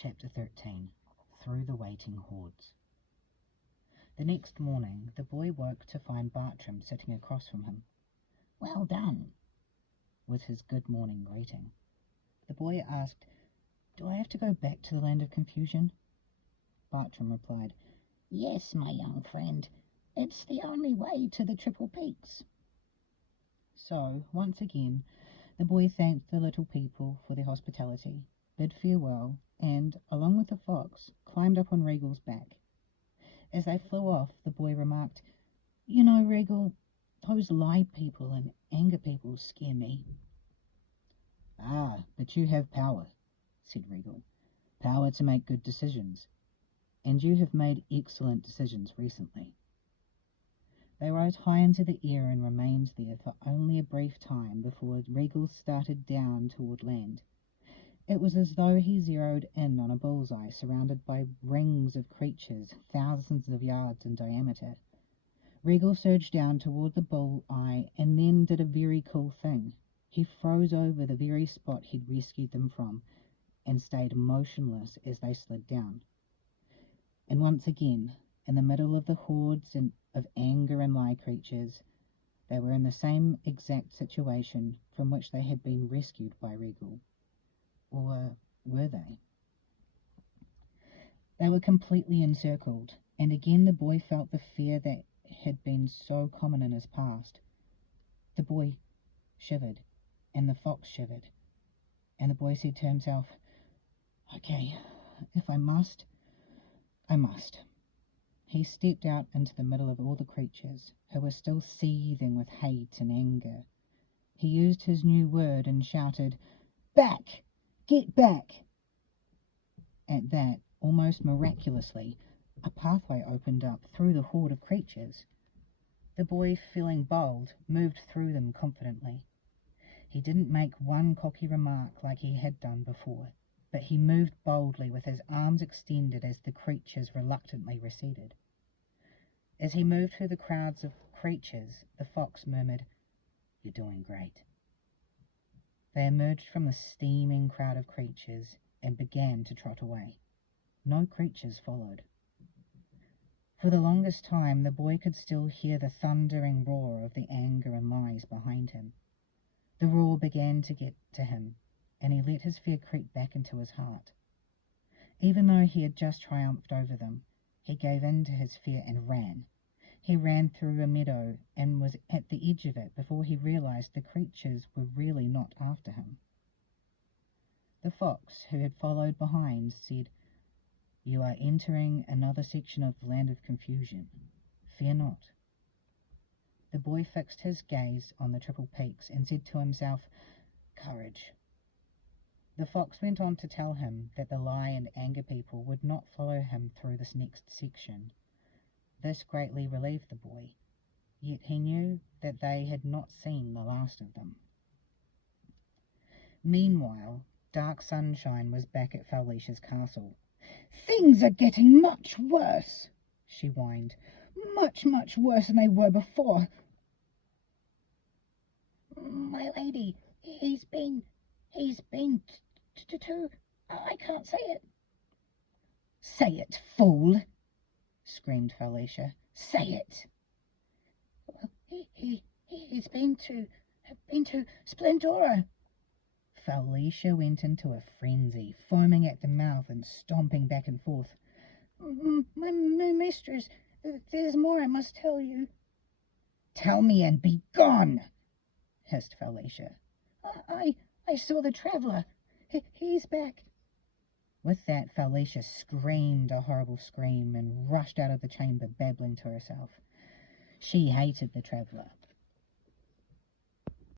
Chapter 13. Through the Waiting Hordes. The next morning the boy woke to find Bartram sitting across from him. "Well done," was his good morning greeting. The boy asked, "Do I have to go back to the land of confusion?" Bartram replied, "Yes, my young friend. It's the only way to the Triple Peaks." So, once again, the boy thanked the little people for their hospitality, bid farewell, and, along with the fox, climbed up on Regal's back. As they flew off, the boy remarked, "You know, Regal, those lie people and anger people scare me." "Ah, but you have power," said Regal. "Power to make good decisions. And you have made excellent decisions recently." They rose high into the air and remained there for only a brief time before Regal started down toward land. It was as though he zeroed in on a bullseye surrounded by rings of creatures thousands of yards in diameter. Regal surged down toward the bullseye and then did a very cool thing. He froze over the very spot he'd rescued them from and stayed motionless as they slid down. And once again, in the middle of the hordes of anger and lie creatures, they were in the same exact situation from which they had been rescued by Regal. Or were they? They were completely encircled, and again the boy felt the fear that had been so common in his past. The boy shivered, and the fox shivered, and the boy said to himself, "Okay, if I must, I must." He stepped out into the middle of all the creatures, who were still seething with hate and anger. He used his new word and shouted, "Back! Get back!" At that, almost miraculously, a pathway opened up through the horde of creatures. The boy, feeling bold, moved through them confidently. He didn't make one cocky remark like he had done before, but he moved boldly with his arms extended as the creatures reluctantly receded. As he moved through the crowds of creatures, the fox murmured, "You're doing great." They emerged from the steaming crowd of creatures and began to trot away. No creatures followed. For the longest time the boy could still hear the thundering roar of the anger and lies behind him. The roar began to get to him, and he let his fear creep back into his heart. Even though he had just triumphed over them, he gave in to his fear and ran. He ran through a meadow and was at the edge of it before he realized the creatures were really not after him. The fox, who had followed behind, said, "You are entering another section of the land of confusion. Fear not." The boy fixed his gaze on the Triple Peaks and said to himself, "Courage." The fox went on to tell him that the lie and anger people would not follow him through this next section. This greatly relieved the boy, yet he knew that they had not seen the last of them. Meanwhile, Dark Sunshine was back at Felicia's castle. "Things are getting much worse," she whined. "Much, much worse than they were before." "My lady, he's been to I can't say it." "Say it, fool!" screamed Felicia. "Say it!" He's been to Splendora." Felicia went into a frenzy, foaming at the mouth and stomping back and forth. My mistress, there's more I must tell you." "Tell me and be gone," hissed Felicia. I saw the traveller. He's back." With that, Felicia screamed a horrible scream and rushed out of the chamber, babbling to herself. She hated the traveller.